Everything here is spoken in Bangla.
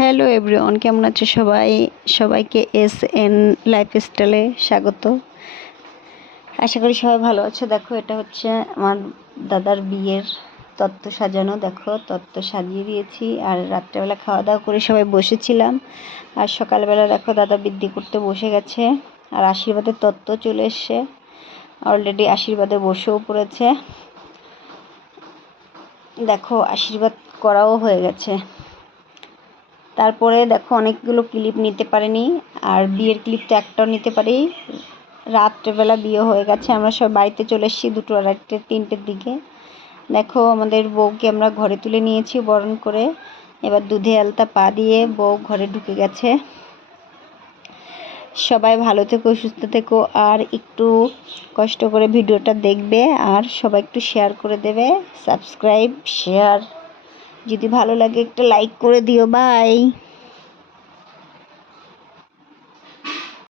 হ্যালো এভরিওয়ান, কেমন আছো সবাই? সবাইকে এসএন লাইফস্টাইলে স্বাগত। আশা করি সবাই ভালো আছো। দেখো, এটা হচ্ছে আমার দাদার বিয়ের তত্ত্ব সাজানো। দেখো, তত্ত্ব সাজিয়ে দিয়েছি, আর রাত্রেবেলা খাওয়া দাওয়া করে সবাই বসেছিলাম। আর সকালবেলা দেখো দাদা বৃদ্ধি করতে বসে গেছে, আর আশীর্বাদের তত্ত্ব চলে এসছে। অলরেডি আশীর্বাদে বসেও পড়েছে। দেখো, আশীর্বাদ করাও হয়ে গেছে। তারপরে দেখো, অনেকগুলো ক্লিপ নিতে পারিনি, আর বিয়ের ক্লিপ তো একটাও নিতে পারি। রাত্রেবেলা বিয়ে হয়ে গেছে, আমরা সব বাড়িতে চলে এসেছি 2টো, 2:30, 3টের দিকে। দেখো, আমাদের বউকে আমরা ঘরে তুলে নিয়েছি বরণ করে। এবার দুধে আলতা পা দিয়ে বউ ঘরে ঢুকে গেছে। সবাই ভালো থেকো, সুস্থ থেকো, আর একটু কষ্ট করে ভিডিওটা দেখবে, আর সবাই একটু শেয়ার করে দেবে। সাবস্ক্রাইব, শেয়ার, যদি ভালো লাগে একটা লাইক করে দিও। বাই।